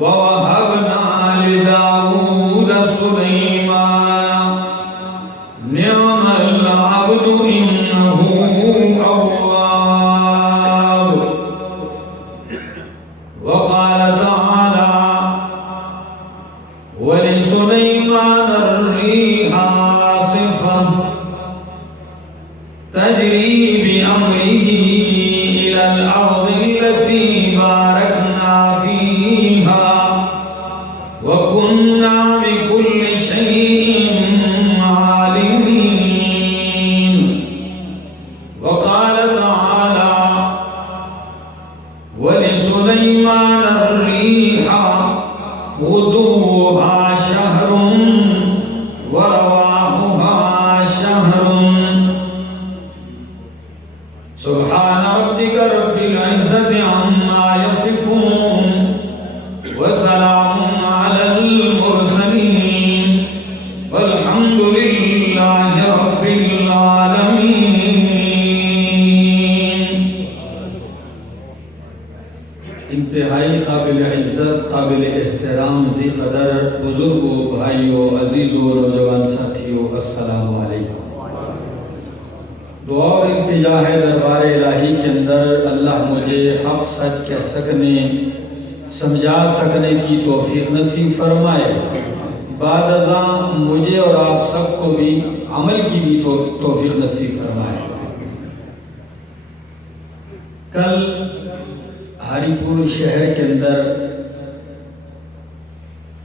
وَوَهَبْنَا لِدَاوُودَ سُلَيْمَانَ نِعْمَ الْعَبْدُ إِنَّهُ أَوَّابٌ وقال تعالى وَلِسُلَيْمَانَ الرِّيحَ عَاصِفًا تَجْرِي بِأَمْرِهِ إِلَى الْأَرْضِ الَّتِي بَارَكْنَا فِيهَا وَكُنَّا بِكُلِّ شَيْءٍ عَالِمِينَ وقال تعالى وَلِسُلَيْمَانَ الرِّيحَ غُدُوُّهَا شَهْرٌ وَرَوَاحُهَا شَهْرٌ سبحان ربك رب العزة عما يصفون وسلام على المرسلين والحمد لله رب العالمين۔ انتہائی قابل عزت، قابل احترام، ذی قدر بزرگوں، بھائیوں، عزیزوں، نوجوان ساتھیوں، السلام علیکم۔ دعا اور التجا ہے دربار الہی کے اندر اللہ مجھے حق سچ کہہ سکنے، سمجھا سکنے کی توفیق نصیب فرمائے، بعد ازاں مجھے اور آپ سب کو بھی عمل کی بھی توفیق نصیب فرمائے۔ کل ہری پور شہر کے اندر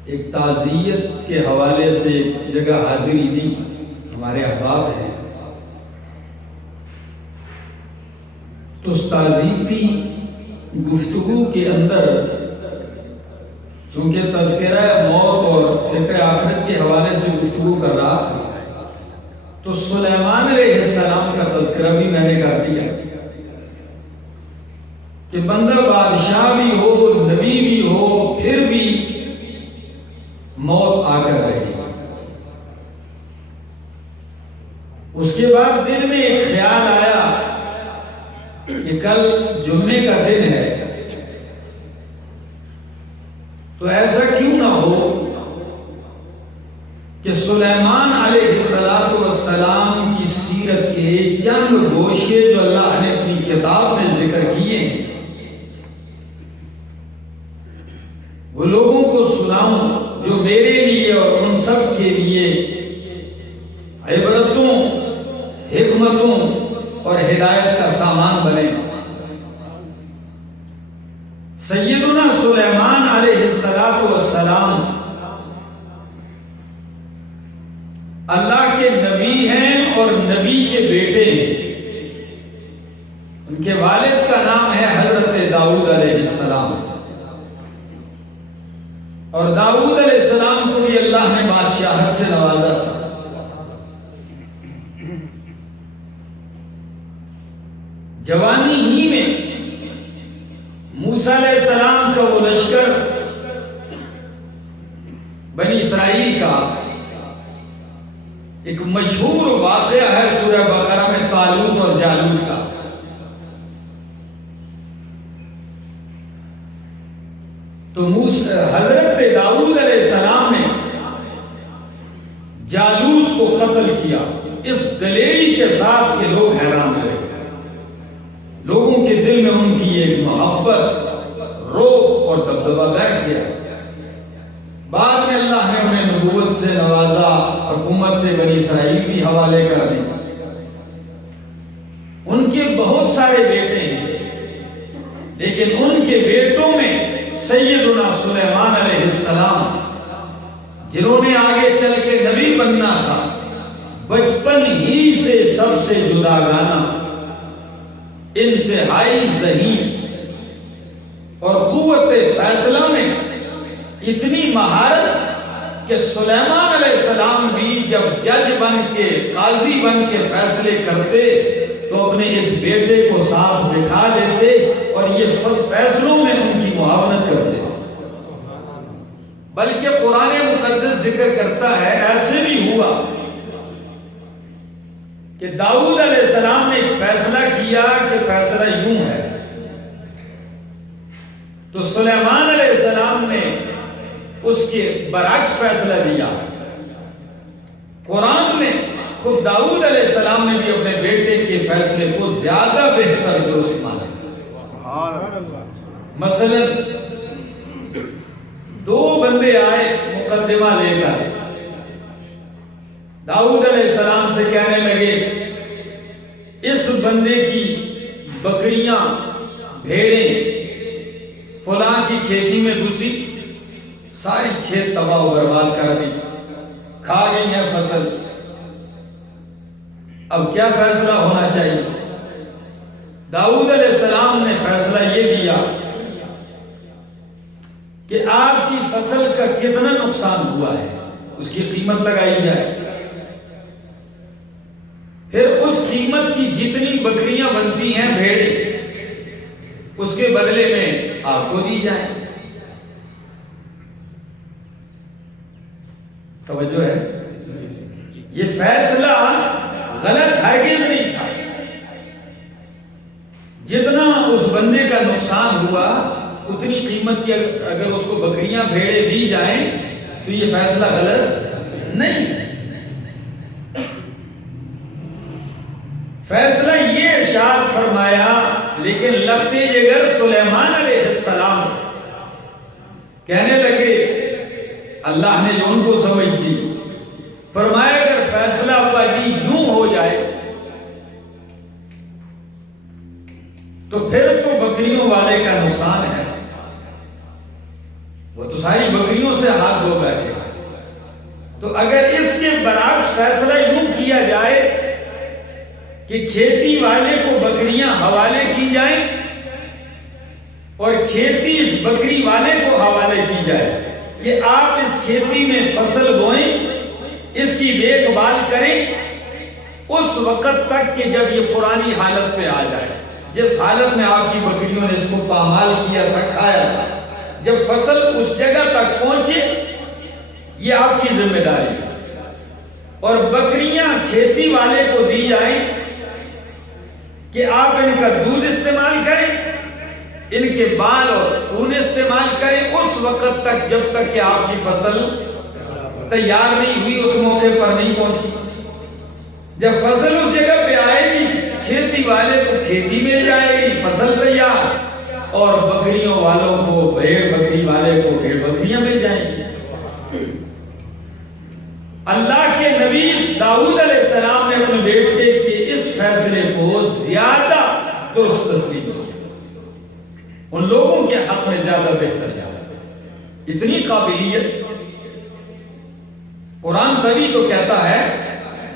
ایک تعزیت کے حوالے سے ایک جگہ حاضری دی، ہمارے احباب ہیں، تو اس تعزیتی گفتگو کے اندر چونکہ تذکرہ موت اور فکر آخرت کے حوالے سے گفتگو کر رہا تھا، تو سلیمان علیہ السلام کا تذکرہ بھی میں نے کر دیا کہ بندہ بادشاہ بھی ہو، نبی بھی ہو، پھر بھی موت آ کر رہے گی۔ اس کے بعد دل میں ایک خیال آیا کہ کل جمعے کا دن ہے، تو ایسا کیوں نہ ہو کہ سلیمان علیہ السلام کی سیرت کے چند گوشے جو اللہ نے اپنی کتاب میں ذکر کیے ہیں وہ لوگوں کو سناؤں، جو میرے لیے اور ان سب کے لیے عبرتوں، حکمتوں اور ہدایت کا سامان بنے۔ سیدنا سلیمان علیہ السلام اللہ کے نبی ہیں اور نبی کے بیٹے ہیں۔ ان کے والد کا نام ہے حضرت داؤد علیہ السلام، اور داؤد علیہ السلام کو بھی اللہ نے بادشاہت سے نوازا تھا۔ جوانی ہی میں موسیٰ علیہ السلام کا وہ لشکر بنی اسرائیل کا ایک مشہور واقعہ ہے سورہ بقرہ میں، طالوت اور جالوت کا۔ تو حضرت داؤد علیہ السلام نے جالوت کو قتل کیا اس دلیری کے ساتھ کہ لوگ حیران رہے، لوگوں کے دل میں ان کی ایک محبت، روب اور دبدبہ بیٹھ گیا۔ بعد میں اللہ نے انہیں نبوت سے نوازا، حکومت بنی اسرائیل بھی حوالے کر دی۔ ان کے بہت سارے بیٹے ہیں، لیکن ان کے بیٹوں میں سیدنا سلیمان علیہ السلام، جنہوں نے آگے چل کے نبی بننا تھا، بچپن ہی سے سب سے جداگانہ، انتہائی ذہین اور قوت فیصلہ میں اتنی مہارت کہ سلیمان علیہ السلام بھی جب جج بن کے، قاضی بن کے فیصلے کرتے تو اپنے اس بیٹے کو ساتھ بٹھا لیتے اور یہ فیصلوں میں ان کی معاونت کرتے تھے۔ بلکہ قرآن مقدس ذکر کرتا ہے ایسے بھی ہوا کہ داؤد علیہ السلام نے ایک فیصلہ کیا کہ فیصلہ یوں ہے، تو سلیمان علیہ السلام نے اس کے برعکس فیصلہ دیا۔ قرآن میں خود داؤد علیہ السلام نے بھی اپنے بیٹے کے فیصلے کو زیادہ بہتر درست مانا۔ مثلا دو بندے آئے مقدمہ لے کر، داؤد علیہ السلام سے کہنے لگے اس بندے کی بکریاں بھیڑیں فلاں کی کھیتی میں گھسی، ساری کھیت تباہ و برباد کر دی، کھا گئی ہے فصل، اب کیا فیصلہ ہونا چاہیے؟ داؤد علیہ السلام نے فیصلہ یہ دیا کہ آپ کی فصل کا کتنا نقصان ہوا ہے اس کی قیمت لگائی جائے، پھر اس قیمت کی جتنی بکریاں بنتی ہیں بھیڑیں اس کے بدلے میں آپ کو دی جائیں۔ توجہ ہے؟ یہ فیصلہ غلط ہرگز نہیں تھا۔ جتنا اس بندے کا نقصان ہوا اتنی قیمت کی اگر اس کو بکریاں بھیڑیں دی جائیں تو یہ فیصلہ غلط نہیں۔ فیصلہ یہ ارشاد فرمایا، لیکن لختے جگر سلیمان علیہ السلام کہنے لگے، اللہ نے جو ان کو سمجھ دی، فرمایا اگر فیصلہ ابا جی یوں ہو جائے تو پھر تو بکریوں والے کا نقصان ہے، وہ تو ساری بکریوں سے ہاتھ دھو بیٹھے، تو اگر اس کے برعکس فیصلہ یوں کیا جائے کہ کھیتی والے کو بکریاں حوالے کی جائیں اور کھیتی اس بکری والے کو حوالے کی جائے کہ آپ اس کھیتی میں فصل بوئیں، اس کی دیکھ بھال کریں اس وقت تک کہ جب یہ پرانی حالت پہ آ جائے، جس حالت میں آپ کی بکریوں نے اس کو پامال کیا تھا، کھایا تھا، جب فصل اس جگہ تک پہنچے یہ آپ کی ذمہ داری ہے، اور بکریاں کھیتی والے کو دی جائیں کہ آپ ان کا دودھ استعمال کریں، ان کے بال اور اون استعمال کریں اس وقت تک جب تک کہ آپ کی فصل تیار نہیں ہوئی، اس موقع پر نہیں پہنچی۔ جب فصل اس جگہ پہ آئے گی کھیتی والے کو کھیتی مل جائے گی، فصل تیار، اور بکریوں والوں کو بھیڑ بکری والے کو بھیڑ بکریاں مل جائیں گی۔ اللہ کے نبی داؤد علیہ السلام نے اپنے بیٹے کے اس فیصلے کو زیادہ درست تسلیم کیا، ان لوگوں کے حق میں زیادہ بہتر جانا، اتنی قابلیت۔ قرآن تبھی تو کہتا ہے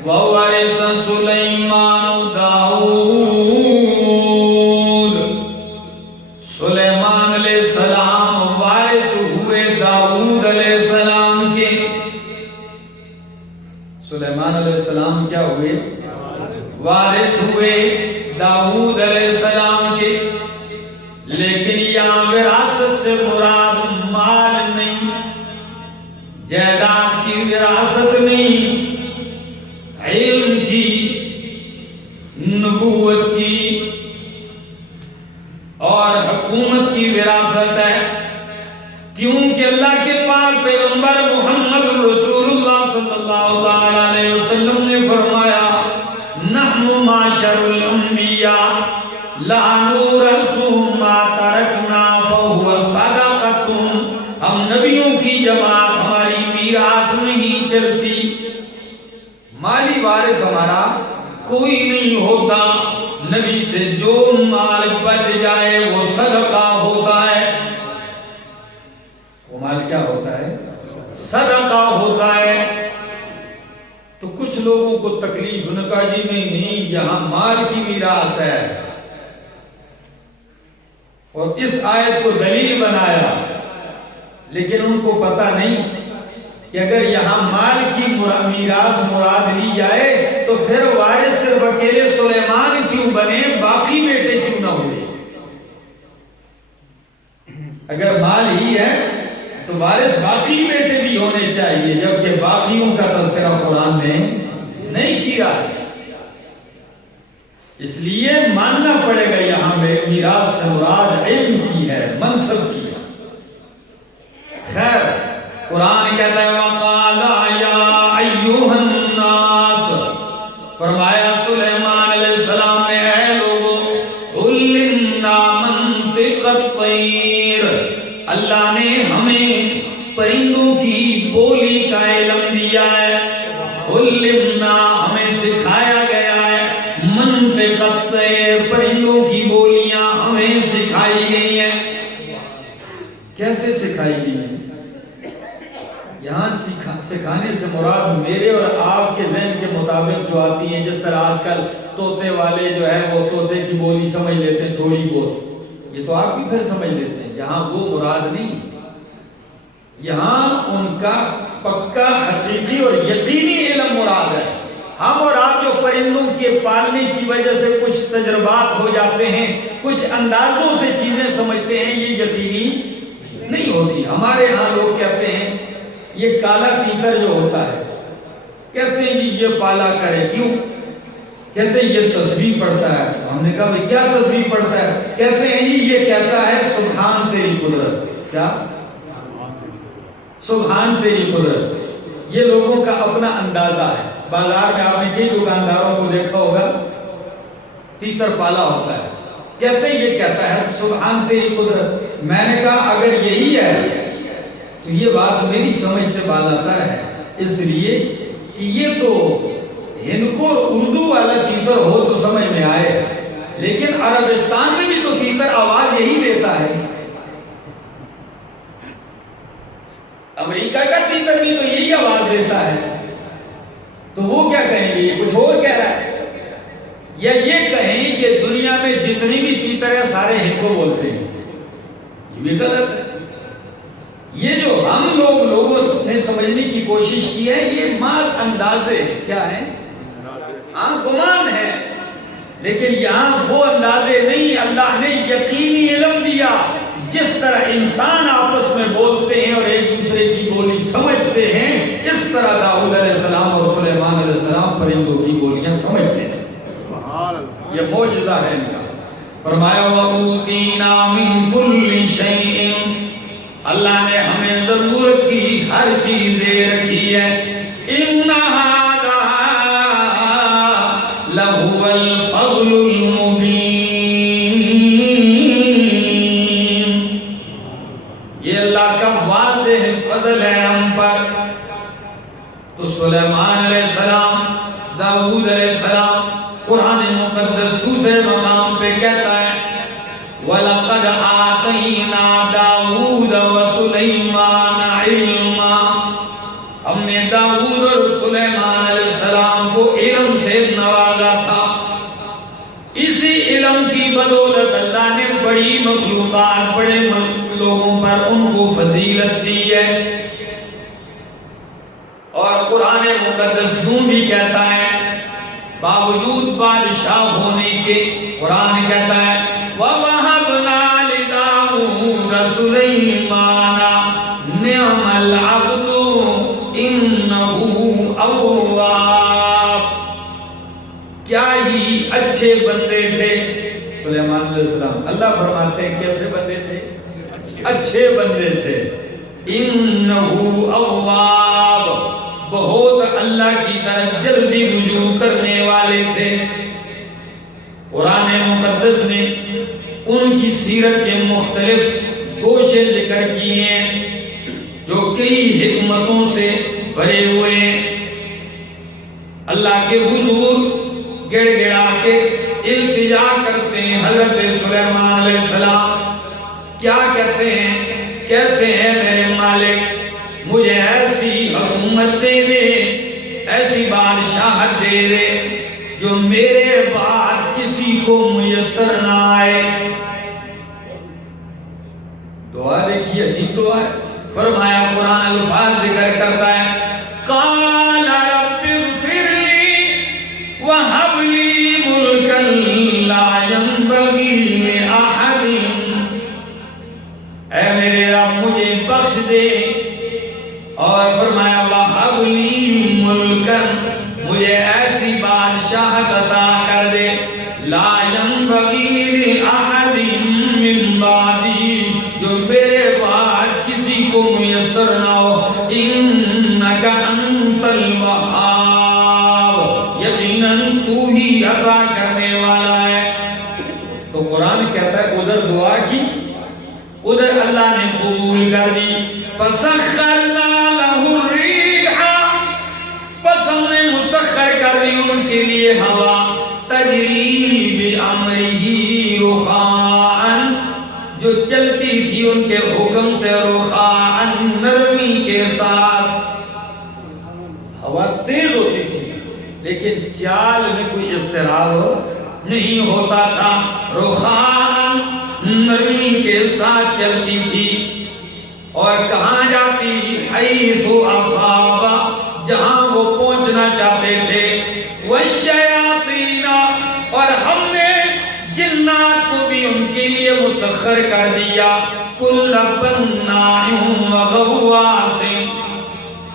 وَوَرِثَ سُلَيْمَانُ دَاؤُودَ، سلیمان علیہ السلام وارث ہوئے داؤد علیہ السلام کے۔ سلیمان علیہ السلام کیا ہوئے؟ وارث ہوئے داؤد علیہ السلام کے۔ لیکن یہاں وراثت سے مراد مال نہیں، جائیداد کی وراثت نہیں، علم کی، نبوت کی اور حکومت کی وراثت ہے، کیونکہ اللہ کے پاک پیغمبر محمد رسول اللہ صلی اللہ علیہ وسلم نے فرمایا نحن معاشر الانبیاء لا نورث ما ترکنا فهو صدقۃ، ہم نبیوں کی جماعت ہماری میراث نہیں چلتی، مالی وارث ہمارا کوئی نہیں ہوتا، نبی سے جو مال بچ جائے وہ صدقہ ہوتا ہے۔ وہ مال کیا ہوتا ہے؟ صدقہ ہوتا ہے۔ تو کچھ لوگوں کو تکلیف نے کہا جی نہیں یہاں مال کی میراث ہے، اور اس آیت کو دلیل بنایا، لیکن ان کو پتہ نہیں کہ اگر یہاں مال کی میراث مراد لی جائے تو پھر وارث صرف اکیلے سلیمان کیوں بنے، باقی بیٹے کیوں نہ ہوئے؟ اگر مال ہی ہے تو وارث باقی بیٹے بھی ہونے چاہیے، جبکہ باقیوں کا تذکرہ قرآن نے نہیں کیا ہے۔ اس لیے ماننا پڑے گا یہاں میراث سے مراد علم کی ہے، منصب کی ہے۔ خیر، قرآن کہتا ہے وَقَالَ يَا أَيُّهَا النَّاسِ، فرمایا سلیمان علیہ السلام نے اے لوگو عُلِّمْنَا مَنطِقَ الطَّيْرِ، اللہ نے ہمیں پرندوں کی بولی کا علم دیا ہے، عُلِّمْنَا ہمیں سکھایا گیا ہے، مَنطِقَ الطَّيْرِ پرندوں کی بولیاں ہمیں سکھائی گئی ہیں۔ کیسے سکھائی گئی ہیں؟ یہاں سکھانے سے مراد میرے اور آپ کے ذہن کے مطابق جو آتی ہیں، جس طرح آج کل طوطے والے جو ہے وہ طوطے کی بولی سمجھ لیتے ہیں تھوڑی بہت، یہ تو آپ بھی پھر سمجھ لیتے ہیں، یہاں وہ مراد نہیں، یہاں ان کا پکا حقیقی اور یقینی علم مراد ہے۔ ہم اور آپ جو پرندوں کے پالنے کی وجہ سے کچھ تجربات ہو جاتے ہیں، کچھ اندازوں سے چیزیں سمجھتے ہیں، یہ یقینی نہیں ہوتی۔ ہمارے ہاں لوگ کہتے ہیں یہ کالا تیتر جو ہوتا ہے، کہتے ہیں جی یہ پالا کرے، کیوں؟ کہتے ہیں یہ تسبیح پڑھتا ہے۔ ہم نے کہا بھئی کیا تسبیح پڑھتا ہے؟ کہتے ہیں جی یہ کہتا ہے سبحان تیری قدرت۔ کیا؟ سبحان تیری قدرت۔ یہ لوگوں کا اپنا اندازہ ہے۔ بازار میں آپ نے کئی دکانداروں کو دیکھا ہوگا تیتر پالا ہوتا ہے، کہتے ہیں یہ کہتا ہے سبحان تیری قدرت۔ میں نے کہا اگر یہی ہے تو یہ بات میری سمجھ سے بالاتر ہے، اس لیے کہ یہ تو ہند کو اردو والا تیتر ہو تو سمجھ میں آئے، لیکن عربستان میں بھی تو تیتر آواز یہی دیتا ہے، امریکہ کا تیتر بھی تو یہی آواز دیتا ہے، تو وہ کیا کہیں گے؟ یہ کچھ اور کہہ رہا ہے، یا یہ کہیں کہ دنیا میں جتنی بھی تیتر ہیں سارے ہند کو بولتے ہیں، یہ بھی غلط ہے۔ یہ جو ہم لوگوں نے سمجھنے کی کوشش کی ہے یہ محض اندازے کیا ہیں؟ گمان ہے، لیکن یہاں وہ اندازے نہیں، اللہ نے یقینی علم دیا۔ جس طرح انسان آپس میں بولتے ہیں اور ایک دوسرے کی بولی سمجھتے ہیں، اس طرح داؤد علیہ السلام اور سلیمان علیہ السلام پرندوں کی بولیاں سمجھتے ہیں۔ یہ معجزہ ہے ان کا۔ فرمایا وَأُوتِينَا مِن كُلِّ شَيْءٍ، اللہ نے ہمیں ضرورت کی ہر چیز دے رکھی ہے۔ إِنَّ هَذَا لَهُوَ الْفَضْلُ الْمُبِينُ، یہ اللہ کا واضح فضل ہے ہم پر۔ تو سلیمان علیہ السلام، داؤد علیہ السلام، قرآن مقدس دوسرے مقام پہ کہتا ہے وَلَقَدْ آتَيْنَا دَاوُودَ وَسُلَيْمَانَ عِلْمًا، ہم نے داؤد اور سلیمان علیہ السلام کو علم سے نوازا تھا۔ اسی علم کی بدولت اللہ نے بڑی مخلوقات، بڑے لوگوں پر ان کو فضیلت دی ہے۔ اور قرآن مقدس یوں بھی کہتا ہے باوجود بادشاہ ہونے کے، قرآن کہتا ہے وَوَهَبْنَا لِدَاوُودَ سُلَيْمَانَ نِعْمَ الْعَبْدُ إِنَّهُ أَوَّابٌ، کیا ہی اچھے بندے تھے سلیمان علیہ السلام۔ اللہ فرماتے ہیں کیسے بندے تھے؟ اچھے بندے تھے۔ إِنَّهُ أَوَّابٌ، بہت اللہ کی طرف جلدی رجوع کرنے والے تھے۔ قرآن مقدس نے ان کی سیرت کے مختلف گوشے ذکر کیے ہیں جو کئی حکمتوں سے بھرے ہوئے ہیں۔ اللہ کے حضور گڑ گڑا کے التجا کرتے ہیں حضرت سلیمان علیہ السلام، کیا کہتے ہیں؟ کہتے ہیں میرے مالک مجھے ایسی حکومت دے دے، ایسی بادشاہت دے دے جو میرے بعد کسی کو میسر نہ آئے۔ دعا دیکھیے عجیب دعا ہے۔ فرمایا قرآن الفاظ ذکر کرتا ہے قال رب اغفر لی وہب لی ملکا لا ينبغی لأحد، اے میرے رب مجھے بخش دے، اور فرمایا وَهَبْ لِي مُلْكًا، مجھے ایسی بادشاہت عطا کر دے لا ينبغی لأحد من بعدی، جو میرے بعد کسی کو میسر نہ ہو۔ انک انت الوہاب، یقیناً تو ہی عطا کرنے والا ہے۔ تو قرآن کہتا ہے ادھر دعا کی، ادھر اللہ نے قبول کر دی۔ فسخرنا لہ الریح، بس ہم نے مسخر کر دی ان کے لیے ہوا، تجری بامرہ رخاء، جو چلتی تھی ان کے حکم سے، رخاء نرمی کے ساتھ۔ ہوا تیز ہوتی تھی لیکن چال میں کوئی اضطراب نہیں ہوتا تھا، رخاء نرمی کے ساتھ چلتی تھی۔ اور کہاں جاتی؟ حیث اصاب، جہاں وہ پہنچنا چاہتے تھے۔ والشیاطین، اور ہم نے جنات کو بھی ان کے لیے مسخر کر دیا، کل بناء وغواص،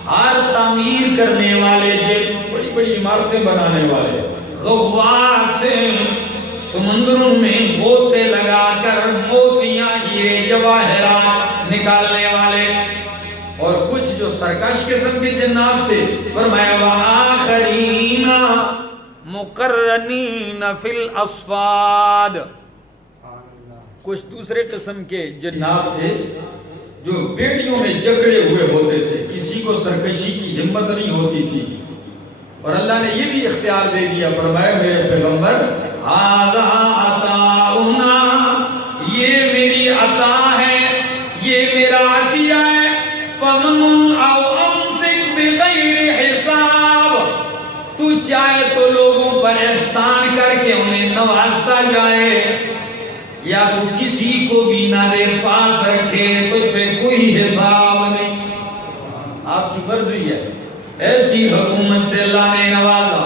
ہر تعمیر کرنے والے جن، بڑی بڑی عمارتیں بنانے والے، غواص، سمندروں میں غوطے لگا کر موتیاں ہیرے جواہرات نکالنے والے، اور کچھ جو سرکش قسم کے جنات تھے، فرمایا وآخرین مقرنین فی الاصفاد، کچھ دوسرے قسم کے جنات تھے جو بیڑیوں میں جکڑے ہوئے ہوتے تھے، کسی کو سرکشی کی ہمت نہیں ہوتی تھی، اور اللہ نے یہ بھی اختیار دے دیا، فرمایا میرے پیغمبر ھذا عطاؤنا، یہ میری عطا ہے، یہ میرا عطیہ ہے، فمنن او امسک بغیر حساب، تو چاہے تو لوگوں پر احسان کر کے انہیں نوازتا جائے، یا تو کسی کو بھی نہ دے پاس رکھے، تجھ پہ کوئی حساب نہیں، آپ کی مرضی ہے۔ ایسی حکومت سے اللہ نے نوازا،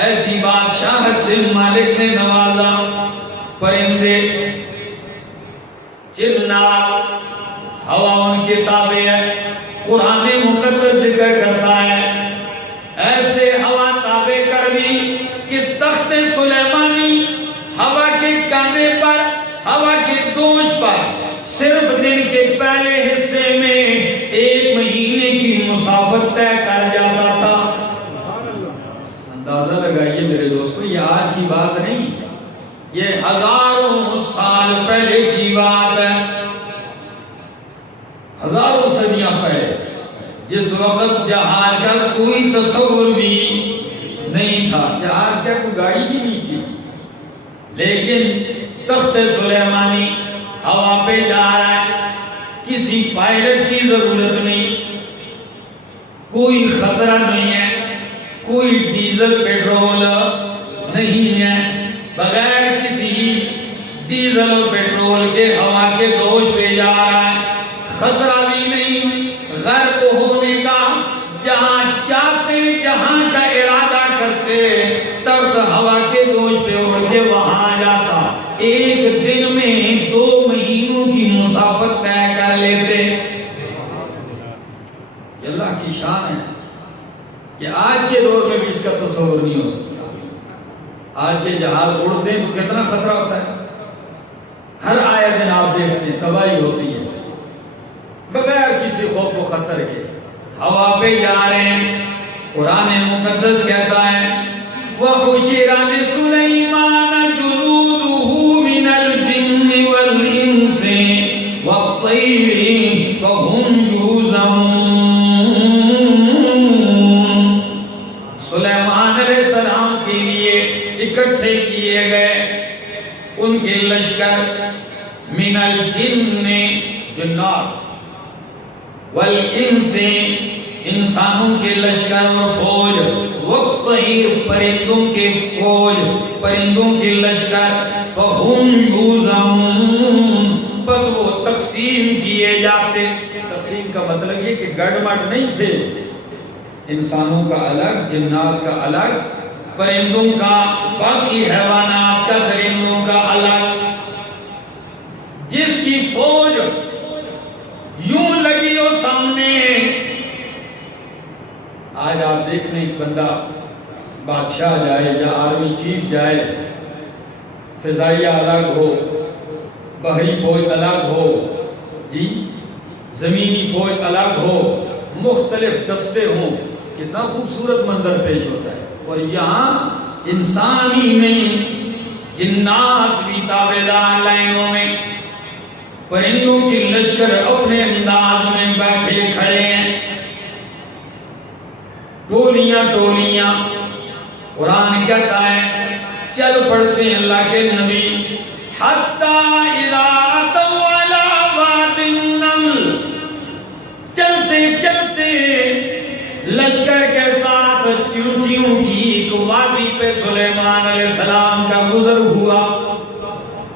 ایسی بادشاہت سے مالک نے نوازا، پرندے، جنات، ہوا ان کے تابع ہے، قرآن مقدس ذکر کرتا ہے، ایسے ہوا تابع کر دی کہ تخت سلیمانی ہوا کے کاندھے پر، ہوا کے دوش پر، صرف دن کے پہلے حصے میں 1 مہینے کی مسافت طے کر جاتا تھا۔ اندازہ لگائیے میرے دوستو، یہ آج کی بات نہیں، یہ ہزاروں سال پہلے کی بات ہے، ہزاروں صدیاں پہلے، جس وقت جہاز کا کوئی تصور بھی نہیں تھا، جہاز کا کوئی گاڑی بھی نہیں تھی، لیکن تخت سلیمانی ہوا پہ جا رہا ہے، کسی پائلٹ کی ضرورت نہیں، کوئی خطرہ نہیں ہے، کوئی ڈیزل پیٹرول نہیں ہے، بغیر کسی ڈیزل اور پیٹرول کے ہوا کے دوش پہ جا رہا ہے، خطرہ بھی نہیں غرق ہونے کا، جہاں چاہتے جہاں کا ارادہ کرتے تخت ہوا کے دوش پہ اڑ کے وہاں جاتا، 1 دن میں 2 مہینوں کی مسافت طے کر لیتے۔ یہ اللہ کی شان ہے کہ آج کے دور میں بھی اس کا تصور نہیں ہو سکتا۔ آج کے جہاز اڑتے ہیں تو کتنا خطرہ ہوتا ہے، ہر آئے دن آپ دیکھتے ہیں تباہی ہوتی ہے، بغیر کسی خوف و خطر کے ہوا پہ جا رہے ہیں۔ قرآن مقدس کہتا ہے وَحُشِرَ لِسُلَيْمَانَ جُنُودُهُ مِنَ الْجِنِّ وَالْإِنسِ وَالطَّيْرِ فَهُمْ يُوزَعُونَ، سلیمان علیہ السلام کے لیے اکٹھے کیے گئے ان کے لشکر، من الجن جنات، والانس انسانوں کے لشکر اور فوج، والطیر پرندوں کے فوج، پرندوں کے لشکر، فہم یوزعون، بس وہ تقسیم کیے جاتے۔ تقسیم کا مطلب یہ کہ گڑمٹ نہیں تھے، انسانوں کا الگ، جنات کا الگ، پرندوں کا، باقی حیوانات کا، درندوں کا الگ، جس کی فوج یوں لگی ہو سامنے۔ آج آپ دیکھ لیں ایک بندہ بادشاہ جائے یا آرمی چیف جائے، فضائیہ الگ ہو، بحری فوج الگ ہو، جی زمینی فوج الگ ہو، مختلف دستے ہوں، کتنا خوبصورت منظر پیش ہوتا ہے۔ اور یہاں انسان ہی نہیں، جنات بھی تابعدار لائنوں میں، پرندوں کی لشکر اپنے انداز میں بیٹھے کھڑے ہیں، ٹولیاں ٹولیاں۔ قرآن کہتا ہے چل پڑتے ہیں اللہ کے نبی، حَتَّى إِذَا أَتَوْا عَلَى وَادِ النَّمْلِ، چلتے چلتے لشکر کے ساتھ چیونٹیوں کی ایک وادی پہ سلیمان علیہ السلام کا گزر ہوا۔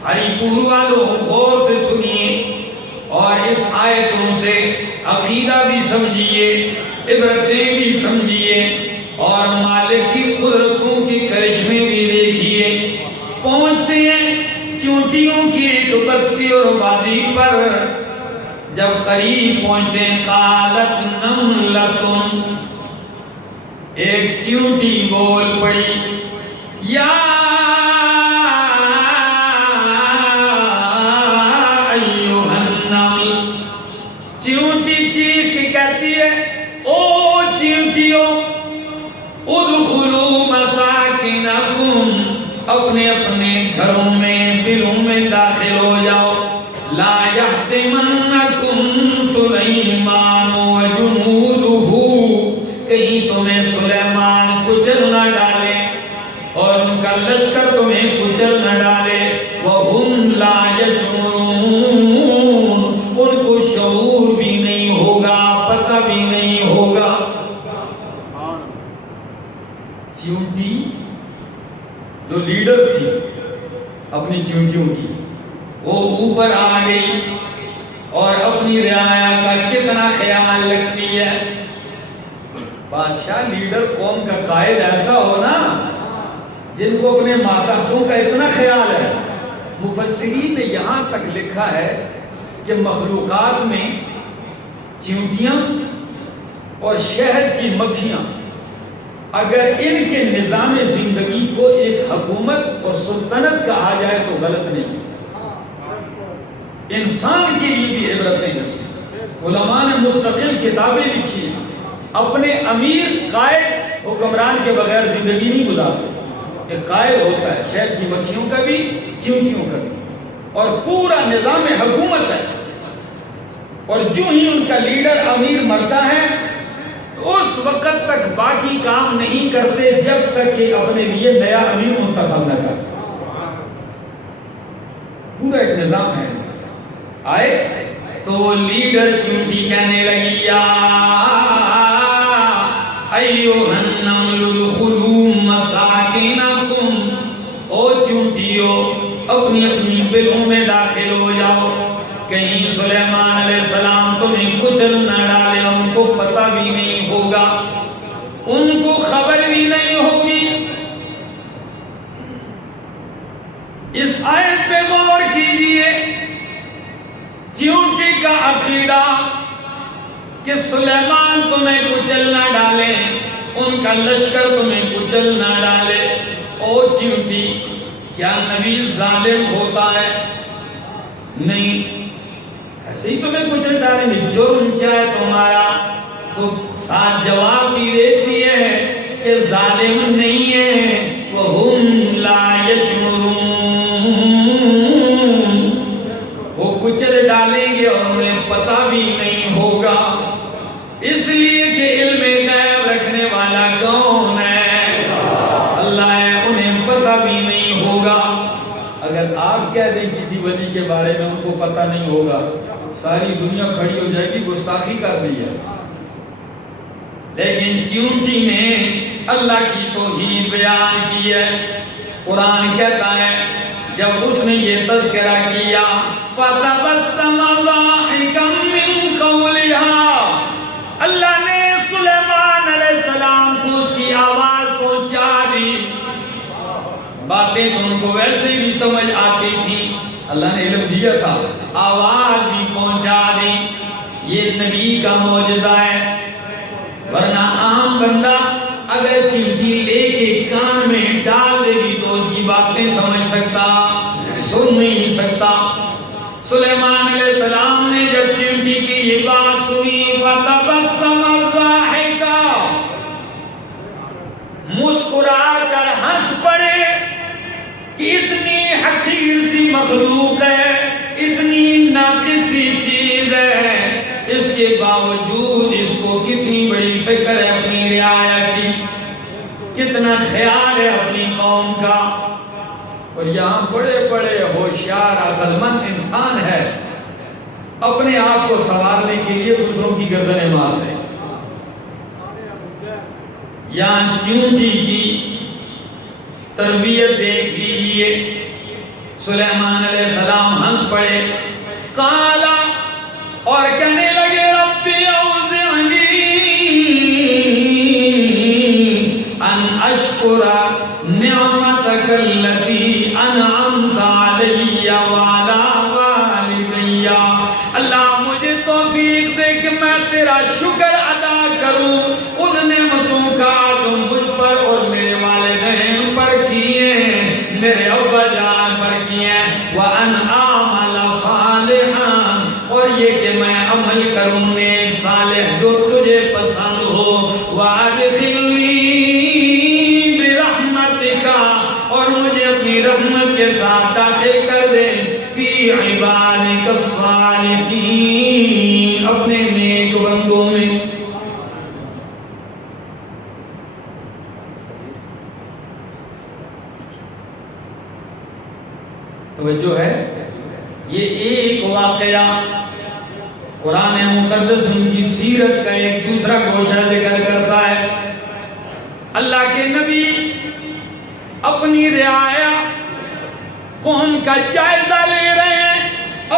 ہری پور والوں غور سے سنیے اور اس آیتوں سے عقیدہ بھی سمجھیے، عبرتیں بھی سمجھیے اور مالک کی قدرتوں کی کرشمے بھی دیکھیے۔ پہنچتے ہیں چونٹیوں کی ایک بستی اور وادی پر، جب قریب پہنچتے ہیں قالت نملۃ، ایک چیونٹی بول پڑی، یا ایھا النمل، چیونٹی چیخ کے کہتی ہے او چیونٹیوں، ادخلوا مساکنکم، اپنے اپنے گھروں میں بلوں میں داخل ہو جاؤ، لا یحطمنکم سلیمان وجنودہ، کہیں تمہیں سلیمان کچل نہ ڈالے اور ان کا لشکر تمہیں کچل نہ ڈالے، وہم لا یشعرون، ان کو شعور بھی نہیں ہوگا، پتہ بھی نہیں ہوگا۔ چیونٹی جو لیڈر تھی اپنی چیونٹیوں کی، وہ اوپر آ گئی اور اپنی رعایا کا کتنا خیال رکھتی ہے۔ بادشاہ لیڈر قوم کا قائد ایسا ہو نا جن کو اپنے ماتحتوں کا اتنا خیال ہے۔ مفسرین نے یہاں تک لکھا ہے کہ مخلوقات میں چیونٹیاں اور شہد کی مکھیاں اگر ان کے نظام زندگی کو ایک حکومت اور سلطنت کہا جائے تو غلط نہیں، انسان کے لیے بھی عبرتیں ہیں۔ علماء نے مستقل کتابیں لکھی ہیں، اپنے امیر قائد حکمران کے بغیر زندگی نہیں گزارتے۔ ایک قائد ہوتا ہے، شہد کی مکھیوں کا بھی چیونٹیوں کا بھی، اور پورا نظام حکومت ہے، اور جو ہی ان کا لیڈر امیر مرتا ہے اس وقت تک باقی کام نہیں کرتے جب تک کہ اپنے لیے نیا امیر منتخب نہ کرتے۔ پورا ایک نظام ہے۔ آئے تو وہ لیڈر چیونٹی کہنے لگی، یا ایھا النمل ادخلوا مساکنکم، او چیونٹیوں اپنی اپنی بلوں میں داخل ہو جاؤ، کہیں سلیمان علیہ السلام تمہیں کچل نہ ڈالے، ان کو پتہ بھی نہیں ہوگا، ان کو خبر بھی نہیں ہوگی۔ اس آیت پہ غور کیجئے، چیونٹی کا عقیدہ کہ سلیمان تمہیں کچل نہ ڈالے، ان کا لشکر تمہیں کچل نہ ڈالے۔ او چیونٹی، کیا نبی ظالم ہوتا ہے؟ نہیں، ایسے ہی تمہیں کچل ڈالیں گے، جرم کیا ہے تمہارا؟ تو ساتھ جواب بھی دیتی ہے کہ ظالم نہیں ہے، وَهُمْ لَا يَشْعُرُونَ، وہ کچل ڈالیں گے اور انہیں پتہ بھی نہیں ہوگا، اس لیے کہ علم غیب رکھنے والا کون ہے؟ اللہ ہے، انہیں پتہ بھی نہیں ہوگا۔ اگر آپ کہہ دیں کسی ولی کے بارے میں ان کو پتہ نہیں ہوگا، ساری دنیا کھڑی ہو جائے گی، گستاخی کر دی ہے۔ لیکن چیونٹی نے اللہ کی توحید بیان کی ہے۔ قرآن کہتا ہے جب اس نے یہ تذکرہ کیا، فَتَبَسَّمَ ضَاحِكًا مِّن قَوْلِهَا، اللہ نے سلیمان علیہ السلام کو اس کی آواز پہنچا دی۔ باتیں تو ان کو ویسے بھی سمجھ آتی تھی، اللہ نے علم دیا تھا، آواز بھی پہنچا دی۔ یہ نبی کا معجزہ ہے، ورنہ عام بندہ اگر چیونٹی لے کے کان میں ڈال دے بھی تو اس کی باتیں سمجھ سکتا، سن نہیں سکتا۔ سلیمان علیہ السلام نے جب چیونٹی کی یہ بات سنی، فَتَبَسَّمَ کہ اتنی حقیر سی مخلوق ہے، اتنی ناقص سی چیز ہے، اس کے باوجود اس کو کتنی بڑی فکر ہے اپنی رعایا کی، کتنا خیال ہے اپنی قوم کا. اور یہاں بڑے بڑے ہوشیار عقل مند انسان ہے، اپنے آپ کو سنوارنے کے لیے دوسروں کی گردنیں مارتے ہیں. یہاں چونٹی کی تربیت دیکھ لیجیے. سلیمان علیہ السلام ہنس پڑے، قالا، اور کہنے لگے ربی اوزعنی ان اشکر نعمتک التي انعمت علی وعلی والدی. اللہ مجھے توفیق دے کہ میں تیرا شکر ادا کروں ان نعمتوں کا جو مجھ پر اور میرے والدین پر کیے ہیں، میرے ابا جان پر کیے ہیں. وَأَنْ أَعْمَلَ صَالِحًا، اور یہ کہ میں عمل کروں نیک صالح جو تجھے پسند ہو. وَأَدْخِلْنِي بِرَحْمَتِكَ، اور مجھے اپنی رحمت کے ساتھ داخل کر دے فی عبادک الصالحین، اپنے نیک بندوں میں. توجہ ہے، یہ ایک واقعہ قرآن مقدس ان کی سیرت کا ایک دوسرا گوشہ ذکر کرتا ہے. اللہ کے نبی اپنی رعایا قوم کا جائزہ لے رہے ہیں،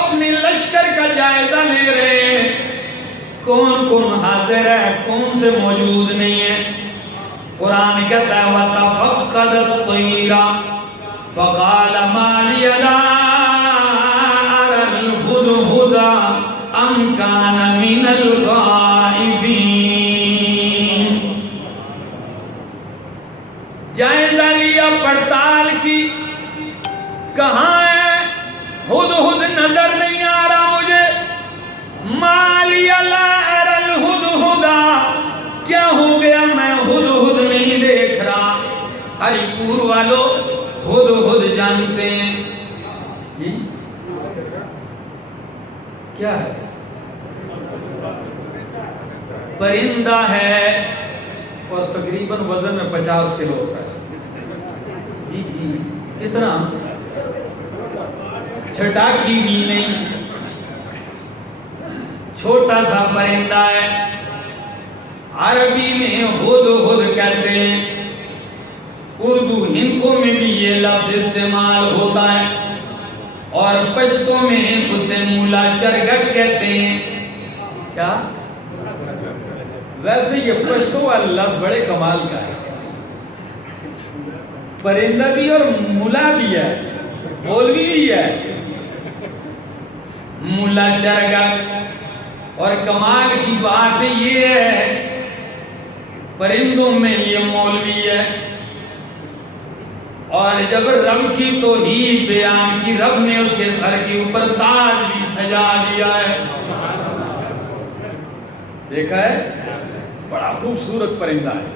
اپنے لشکر کا جائزہ لے رہے ہیں. کون کون حاضر ہے، کون سے موجود نہیں ہے. قرآن کہتا ہے وَتَفَقَّدَ الطَّيْرَ فَقَالَ مَا لِيَ لَا أَرَى الْهُدْهُدَ أَمْ كَانَ مِنَ الْغَائِبِينَ. جائزہ لیا، پڑتال کی، کہاں ہے؟ ہدہد نظر نہیں آ رہا مجھے. مَا لِيَ لَا أَرَى الْهُدْهُدَ، کیا ہو گیا میں ہدہد نہیں دیکھ رہا. ہری پور والوں ہدہد جانتے ہیں جی کیا ہے؟ پرندہ ہے اور تقریباً وزن میں 50 کلو ہوتا ہے. جی جی کتنا؟ چھٹاکی بھی نہیں، چھوٹا سا پرندہ ہے. عربی میں ہدہد کہتے ہیں، اردو ہندکوں میں بھی یہ لفظ استعمال ہوتا ہے، اور پشتوں میں اسے مولا چرگک کہتے ہیں. کیا؟ ویسے یہ پشتوں والا لفظ بڑے کمال کا ہے، پرندہ بھی اور مولا بھی ہے، مولوی بھی ہے. مولا چرگک، اور کمال کی بات یہ ہے پرندوں میں یہ مولوی ہے. اور جب رب کی توحید بیان کی، رب نے اس کے سر کے اوپر تاج بھی سجا دیا ہے. دیکھا ہے، بڑا خوبصورت پرندہ ہے.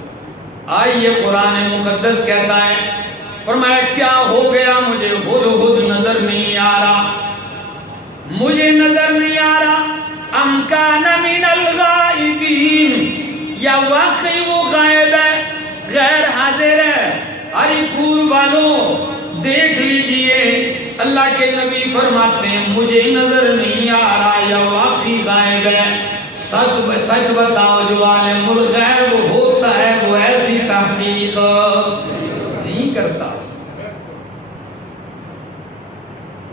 آئیے قرآن مقدس کہتا ہے، فرمایا کیا ہو گیا مجھے ہدہد نظر نہیں آ رہا، مجھے نظر نہیں آ رہا. ام کان من الغائبین، یا واقعی وہ غائب ہے، غیر حاضر ہے. ہری پور والوں دیکھ لیجئے، اللہ کے نبی فرماتے ہیں مجھے نظر نہیں آ رہا یا واقعی غائب ہے. سچ بتاؤ، جو عالم الغیب ہوتا ہے وہ ایسی تحقیق نہیں کرتا.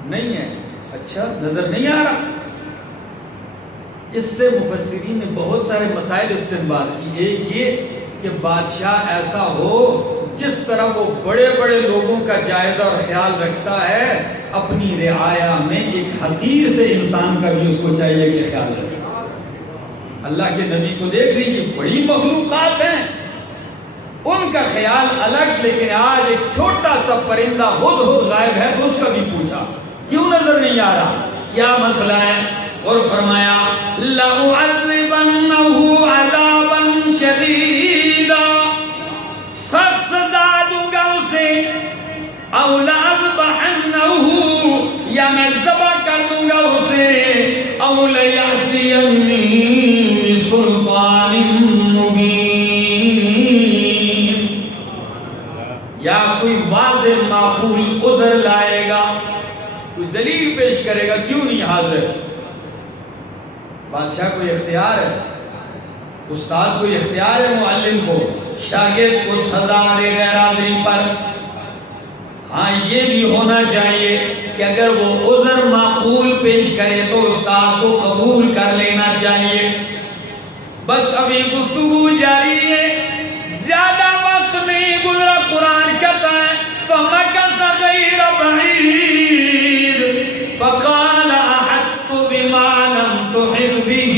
نہیں ہے. اچھا نظر نہیں آ رہا. اس سے مفسرین نے بہت سارے مسائل استنباط کی. ایک یہ کہ بادشاہ ایسا ہو جس طرح وہ بڑے بڑے لوگوں کا جائزہ اور خیال رکھتا ہے، اپنی رعایا میں ایک حقیر سے انسان کا بھی اس کو چاہیے کہ خیال رکھے. اللہ کے نبی کو دیکھ لیجیے، بڑی مخلوقات ہیں، ان کا خیال الگ، لیکن آج ایک چھوٹا سا پرندہ ہدہد غائب ہے تو اس کا بھی پوچھا کیوں نظر نہیں آ رہا، کیا مسئلہ ہے. اور فرمایا لَأُعَذِّبَنَّهُ عَذَابًا شَدِيدًا، سخت سزا دوں گا اسے، او لَأَذْبَحَنَّهُ مبین، یا کوئی واضح معقول عذر لائے گا، کوئی دلیل پیش کرے گا کیوں نہیں حاضر۔ بادشاہ کو اختیار ہے، استاد کو اختیار ہے معلم کو شاگرد کو سزا دے غیر حاضری پر۔ ہاں یہ بھی ہونا چاہیے کہ اگر وہ عذر معقول پیش کرے تو استاد کو قبول کر لینا چاہیے۔ بس ابھی گفتگو جاری ہے، زیادہ وقت نہیں گزرا، قرآن کہتا ہے فَمَكَثَ غَيْرَ بَعِيدٍ فَقَالَ أَحَطتُ بِمَا لَمْ تُحِطْ بِهِ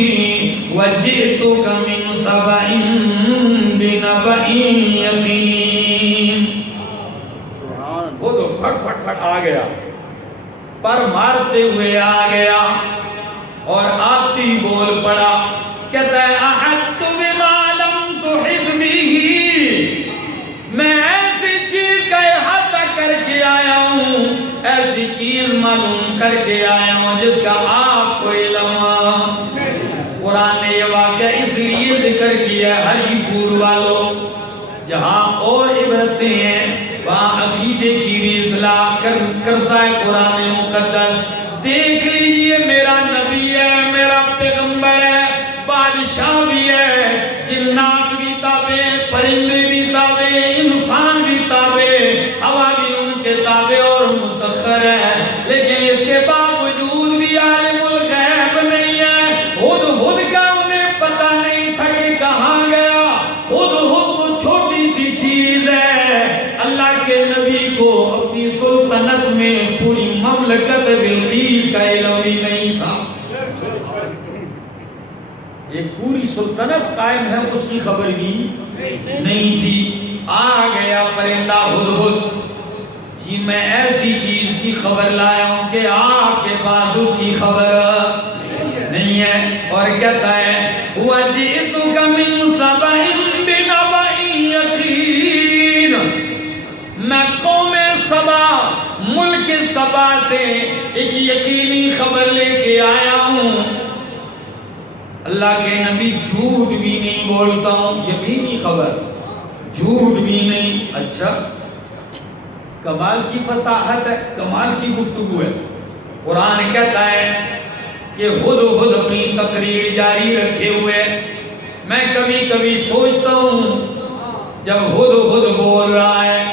وَجِئْتُكَ مِنْ سَبَإٍ بِنَبَإٍ يَقِينٍ۔ وہ تو پھٹ پھٹ پھٹ آ گیا، پر مارتے ہوئے آ گیا اور آتی بول پڑا، کہتا ہے احطت بما لم تحط به، میں ایسی چیز کا احاطہ کر کے آیا ہوں، ایسی چیز معلوم کر کے آیا ہوں جس کا آپ کو علم۔ قرآن نے یہ واقعہ اس لیے ذکر کیا ہے ہری پور والوں، جہاں اور عبرتیں ہیں وہاں عقیدے کی بھی اصلاح کرتا ہے قرآن مقدس۔ دیکھ لیجئے میرا نبی ہے، میرا پیغمبر ہے، بادشاہ بھی ہے، جنات بھی تابع، پرندے بھی تابع، انسان بھی تابع، ہوا بھی ان کے تابع اور مسخر ہے، لیکن اس کے باوجود بھی عالم الغیب نہیں ہے۔ ہدہد کا انہیں پتہ نہیں تھا کہ کہاں گیا، ہدہد تو چھوٹی سی چیز ہے، اللہ کے نبی کو اپنی سلطنت میں پوری مملکت بلقیس کا علم بھی نہیں تھا۔ ایک پوری سلطنت قائم ہے، اس کی خبر بھی نہیں تھی۔ آ گیا پرندہ ہدہد، جی میں ایسی چیز کی خبر لایا ہوں کہ آپ کے پاس اس کی خبر نہیں ہے، اور کہتا ہے وَجِئْتُكَ مِنْ سَبَإٍ بِنَبَإٍ يَقِينٍ، میں قوم سبا، ملک سبا سے ایک یقینی خبر لے کے آیا ہوں۔ اللہ کے نبی جھوٹ بھی نہیں بولتا ہوں، یقینی خبر، جھوٹ بھی نہیں۔ اچھا، کمال کی فصاحت ہے، کمال کی گفتگو ہے۔ قرآن کہتا ہے کہ ہدہد اپنی تقریر جاری رکھے ہوئے، میں کبھی کبھی سوچتا ہوں جب ہدہد بول رہا ہے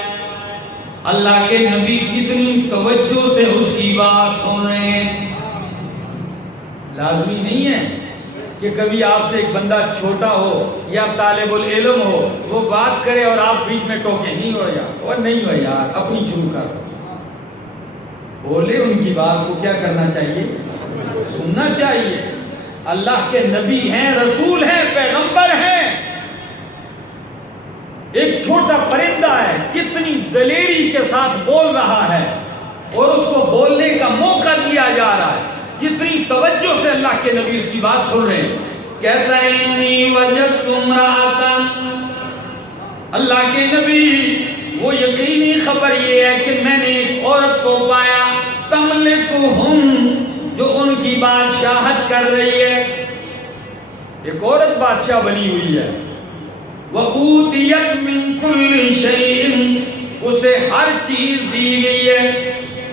اللہ کے نبی کتنی توجہ سے اس کی بات سن رہے ہیں۔ لازمی نہیں ہے کہ کبھی آپ سے ایک بندہ چھوٹا ہو یا طالب العلم ہو، وہ بات کرے اور آپ بیچ میں ٹوکے، نہیں ہو یار، اور نہیں ہو یار، اپنی شروع کر بولے۔ ان کی بات کو کیا کرنا چاہیے؟ سننا چاہیے۔ اللہ کے نبی ہیں، رسول ہیں، پیغمبر ہیں۔ ایک چھوٹا پرندہ ہے، کتنی دلیری کے ساتھ بول رہا ہے اور اس کو بولنے کا موقع دیا جا رہا ہے، کتنی توجہ سے اللہ کے نبی اس کی بات سن رہے ہیں۔ کہتا ہے انی وجدت امرأۃ، اللہ کے نبی وہ یقینی خبر یہ ہے کہ میں نے ایک عورت کو پایا، تملکہم، جو ان کی بادشاہت کر رہی ہے، ایک عورت بادشاہ بنی ہوئی ہے۔ وَأُوتِيَتْ مِن كُلِّ شَيْءٍ، اسے ہر چیز دی گئی ہے،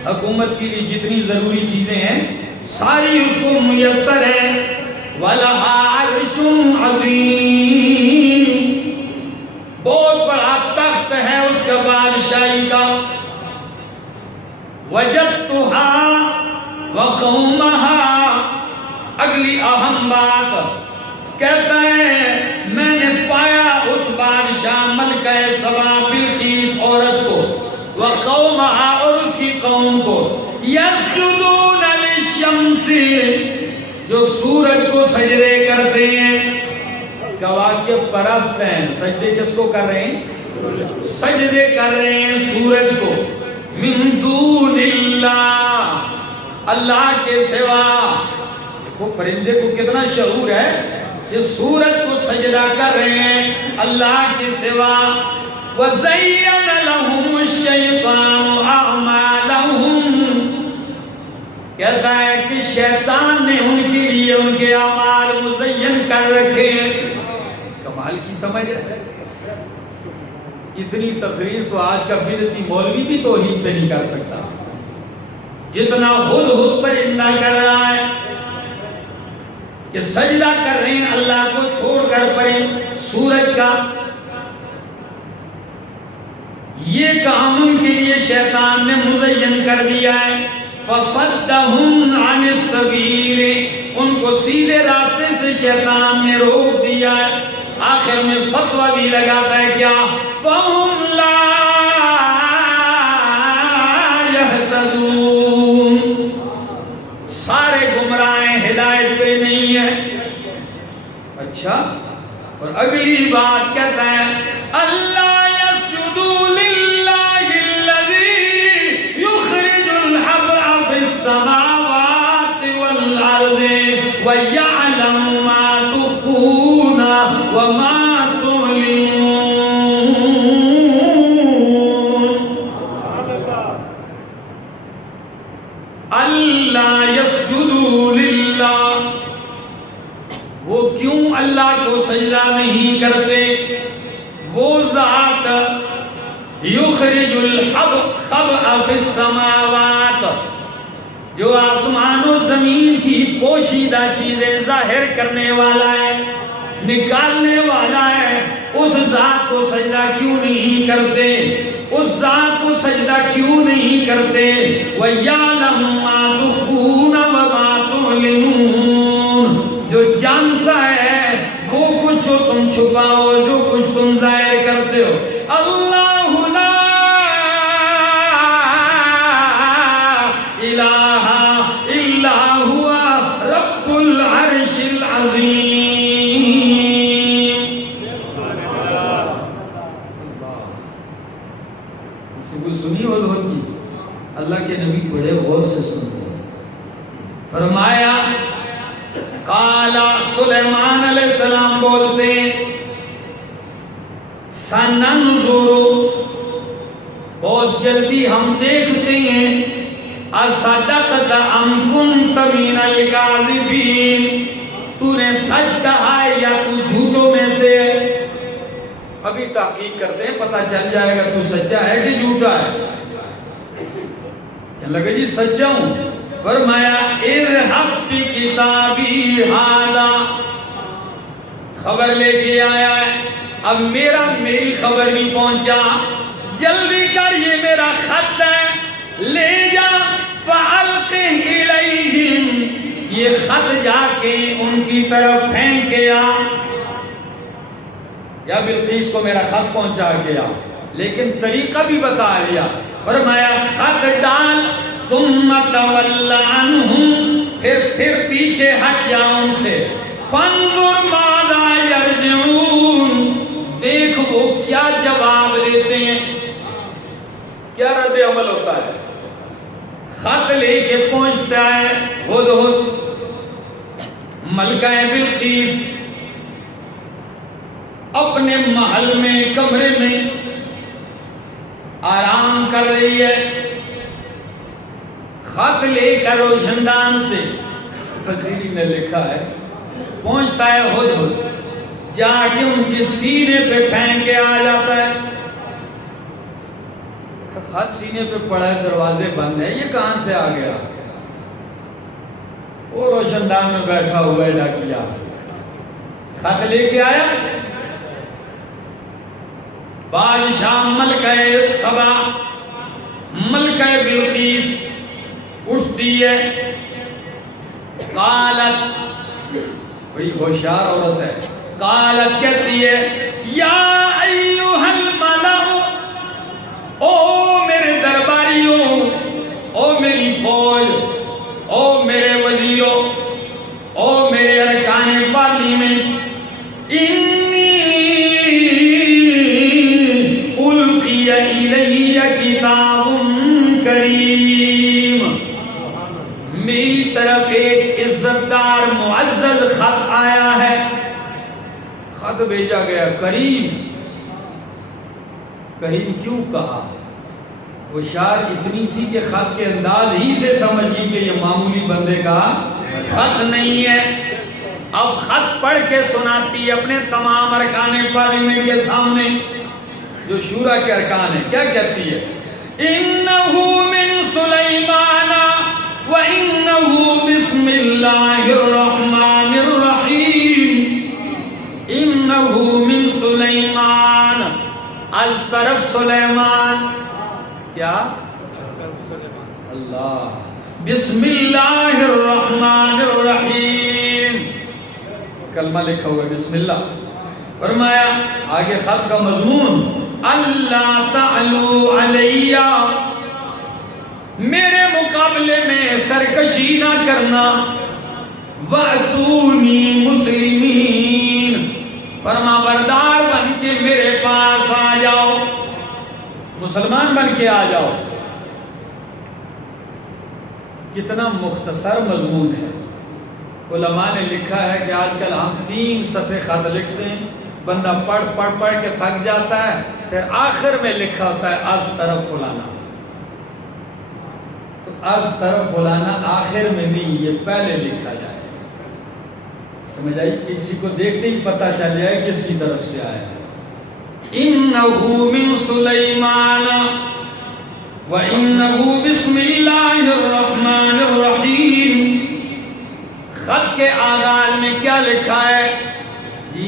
حکومت کے لیے جتنی ضروری چیزیں ہیں ساری اس کو میسر ہے۔ وَلَهَا عَرْشٌ عَظِيمٌ، بہت بڑا تخت ہے اس کا بادشاہی کا۔ وَجَدْتُهَا وَقَوْمَهَا، اگلی اہم بات کہتا ہے میں نے پایا اس بادشاہ ملکہ سبا بلقیس عورت کو، وَقَوْمَهَا، اور اس کی قوم کو، يَسْجُدُونَ لِلشَّمْسِ، جو سورج کو سجدے کرتے ہیں۔ کواکب پرست ہیں، سجدے کس کو کر رہے ہیں؟ سجدے کر رہے ہیں سورج کو۔ مِن دُونِ اللَّهِ، اللہ کے سوا۔ وہ پرندے کو کتنا شعور ہے کہ سورج کو سجدہ کر رہے ہیں اللہ کے سوا۔ وَزَيَّنَ لَهُمُ الشَّيْطَانُ أَعْمَالَهُمْ، کہتا ہے کہ شیطان نے ان کے لیے ان کے اعمال مزین کر رکھے ہیں۔ کمال کی سمجھ ہے. اتنی تقریر تو آج کا بدعتی مولوی بھی توحید پہ نہیں کر سکتا. جتنا ہدہد پرندہ کر رہا ہے کہ سجدہ کر رہے ہیں اللہ کو چھوڑ کر پرند سورج کا، یہ کام ان کے لیے شیطان نے مزین کر دیا ہے. فَصَدَّهُمْ عَنِ السَّبِيلِ، ان کو سیدھے راستے سے شیطان نے روک دیا ہے. آخر میں فتویٰ بھی لگاتا ہے کیا؟ فَهُمْ لَا يَهْتَدُونَ، سارے گمراہ ہدایت پہ نہیں ہے. اچھا، اور اگلی بات کہتا ہے اللہ يَسْجُدُوا لِلَّهِ الَّذِي يُخْرِجُ الْحَبْءَ فِي السَّمَاوَاتِ وَالْأَرْضِ وَيَعْلَمُ مَا تُخْفُونَ وَمَا تُعْلِنُونَ. اللہ يَسْجُدُوا لِلَّهِ، وہ کیوں اللہ کو سجدہ نہیں کرتے؟ وہ ذات یخرج الخبء فی السماوات، جو آسمان و زمین کی پوشیدہ چیزیں ظاہر کرنے والا ہے، نکالنے والا ہے، اس ذات کو سجدہ کیوں نہیں کرتے؟ اس ذات کو سجدہ کیوں نہیں کرتے؟ وَيَعْلَمُ مَا تُخْفُونَ وَمَا تُعْلِنُونَ، جو جانتا ہے وہ کچھ جو تم چھپاؤ، جو کچھ تم ظاہر کرتے ہو. اللہ لا الہ الا ہوا رب العرش العظیم. سنی ہدہد کی، اللہ کے نبی بڑے غور سے سنتے ہیں. فرمایا قالا، سلیمان علیہ السلام بولتے ہیں سننظر، بہت جلدی ہم دیکھتے ہیں اصدقت ام کنت من الکاذبین، تو نے سچ کہا ہے یا تو جھوٹوں میں سے. ابھی تحقیق کرتے ہیں، پتہ چل جائے گا تو سچا ہے کہ جھوٹا ہے. کہنے لگے جی سچا ہوں. فرمایا اذهب بکتابی ھذا، خبر لے کے آیا ہے، اب میری خبر نہیں پہنچا، جلدی کر، یہ میرا خط ہے، لے جا. فَأَلْقِهْ إِلَيْهِمْ، یہ خط جا کے ان کی طرف پھینک کے آ، یا بلقیس کو میرا خط پہنچا کے آ. لیکن طریقہ بھی بتا دیا. فرمایا خط ڈال، ثم تول عنہم، پھر پیچھے ہٹ جا ان سے. فانظر ماذا یرجعون، دیکھ وہ کیا جواب دیتے ہیں، کیا رد عمل ہوتا ہے. خط لے کے پہنچتا ہے ہدہد، ملکہ بلقیس اپنے محل میں کمرے میں آرام کر رہی ہے. خط لے کر روشندان سے، فسیری نے لکھا ہے، پہنچتا ہے ہدہد، جا کے ان کے سینے پہ پھینک کے آ جاتا ہے. خط سینے پہ پڑا ہے، دروازے بند ہے، یہ کہاں سے آ گیا؟ وہ روشندان میں بیٹھا ہوا ہے ڈاکیا، خط لے کے آیا. بادشاہ ملکہ سبا، ملکہ بلقیس اٹھتی ہے. قالت، بڑی ہوشیار عورت ہے، قالت کہتی ہے یا ایھا الملأ، او میرے درباریوں، او میری فوج، او میرے وزیروں، او میرے ارکان پارلیمنٹ، انی القی الی کتاب کریم، میری طرف ایک عزتدار معزز خط آیا ہے. خط بھیجا گیا کریم. کریم کیوں کہا؟ ہوشیار اتنی تھی کہ خط کے انداز ہی سے سمجھی کہ یہ معمولی بندے کا خط نہیں ہے. اب خط پڑھ کے سناتی ہے اپنے تمام ارکان پارلیمنٹ کے سامنے، جو شورا کے ارکان ہیں. کیا کہتی ہے؟ اِنَّهُ مِن سُلَيْمَانَ وَإِنَّهُ بِسْمِ اللَّهِ الرَّحْمَنِ الرَّحِيمِ. اِنَّهُ مِن سُلَيْمَانَ، از طرف سلیمان. کیا؟ اللہ. بسم اللہ الرحمن الرحیم، کلمہ لکھا ہوا ہے بسم اللہ. فرمایا آگے خط کا مضمون، اللہ تعلو علیہ، میرے مقابلے میں سرکشی نہ کرنا. وَأْتُونِي مُسْلِمِينَ، فرما بردار بن کے میرے پاس آ جاؤ، مسلمان بن کے آ جاؤ. کتنا مختصر مضمون ہے. علماء نے لکھا ہے کہ آج کل ہم 3 صفحے خط لکھتے ہیں، بندہ پڑھ کے تھک جاتا ہے، پھر آخر میں لکھا ہوتا ہے از طرف فلانا. تو از طرف فلانا آخر میں نہیں، یہ پہلے لکھا جائے. سمجھ آئی؟ کسی کو دیکھتے ہی پتہ چل جائے کس کی طرف سے آیا ہے. اِنَّهُ مِن سُلَيْمَانَ وَإِنَّهُ بِسْمِ اللَّهِ الرَّحْمَنِ الرَّحِيمِ. خط کے آغاز میں کیا لکھا ہے جی؟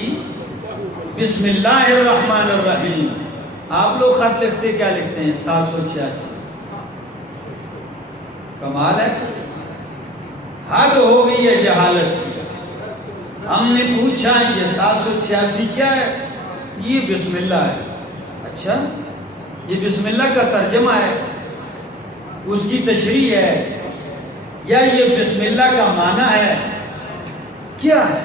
بسم اللہ الرحمن الرحیم. آپ لوگ خط لکھتے کیا لکھتے ہیں؟ 786. کمال ہے، حد ہو گئی ہے جہالت کی. ہم نے پوچھا یہ 786 کیا ہے؟ یہ بسم اللہ ہے. اچھا، یہ بسم اللہ کا ترجمہ ہے، اس کی تشریح ہے، یا یہ بسم اللہ کا معنی ہے؟ کیا ہے؟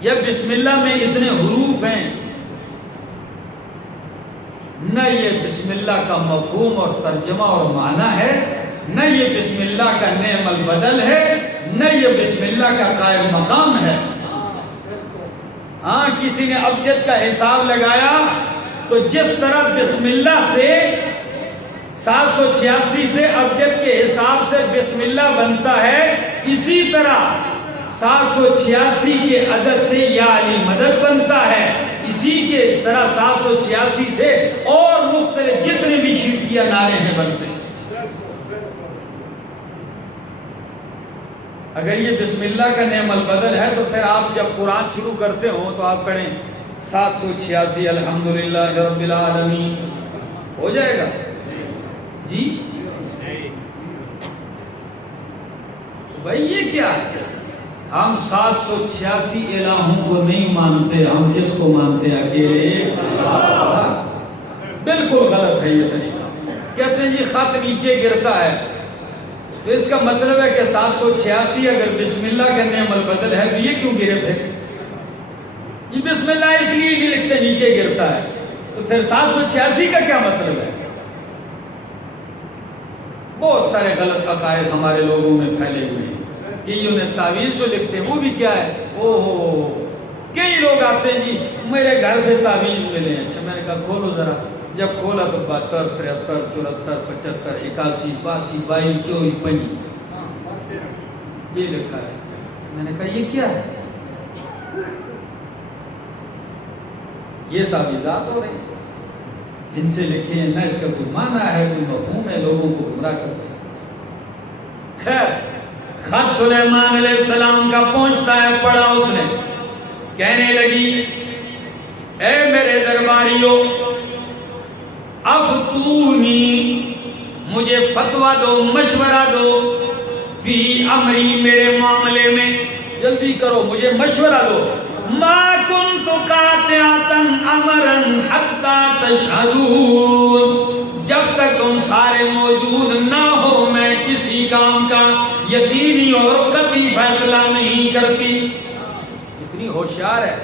یا بسم اللہ میں اتنے حروف ہیں؟ نہ یہ بسم اللہ کا مفہوم اور ترجمہ اور معنی ہے، نہ یہ بسم اللہ کا نعم البدل ہے، نہ یہ بسم اللہ کا قائم مقام ہے. ہاں، کسی نے ابجد کا حساب لگایا تو جس طرح بسم اللہ سے 786 سے ابجد کے حساب سے بسم اللہ بنتا ہے، اسی طرح 786 کے عدد سے یا علی مدد بنتا ہے. اسی کے اس طرح 786 سے اور مختلف جتنے بھی شرکیہ نعرے ہیں بنتے ہیں. اگر یہ بسم اللہ کا نعم البدل ہے تو پھر آپ جب قرآن شروع کرتے ہو تو آپ پڑھیں 786 الحمدللہ رب العالمین، ہو جائے گا جی؟ بھائی یہ کیا ہے؟ ہم 786 الہوں کو نہیں مانتے، ہم کس کو مانتے ہیں؟ اکیلے اللہ. بالکل غلط ہے یہ طریقہ. کہتے ہیں جی خط نیچے گرتا ہے، تو اس کا مطلب ہے کہ 786 اگر بسم اللہ کا نعم البدل ہے تو یہ کیوں گرے پھر؟ یہ بسم اللہ اس لیے نہیں لکھتے نیچے گرتا ہے، تو پھر 786 کا کیا مطلب ہے؟ بہت سارے غلط عقائد ہمارے لوگوں میں پھیلے ہوئے ہیں کہ یہ انہیں تعویذ جو لکھتے ہیں وہ بھی کیا ہے؟ کئی لوگ آتے ہیں جی میرے گھر سے تعویذ ملے ہیں. اچھا، میں نے کہا کھولو ذرا. جب کھولا تو 72 73 74 75 81 82 22 24 25 یہ لکھا ہے. میں نے کہا یہ کیا ہے؟ یہ تعویذات ہو رہے ہیں، ان سے لکھے ہیں، نہ اس کا کوئی معنی ہے، کوئی مفہوم ہے، لوگوں کو گمراہ کرتے ہیں. خیر، خط سلیمان علیہ السلام کا پہنچتا ہے، پڑھا اس نے، کہنے لگی اے میرے درباریوں، افتونی، مجھے فتویٰ دو، مشورہ دو، فی امری، میرے معاملے میں جلدی کرو، مجھے مشورہ دو. ما کنت قاطعتا امرا حتی تشہدون، جب تک تم سارے موجود نہ ہو میں کسی کام کا یقینی اور قطعی فیصلہ نہیں کرتی. اتنی ہوشیار ہے.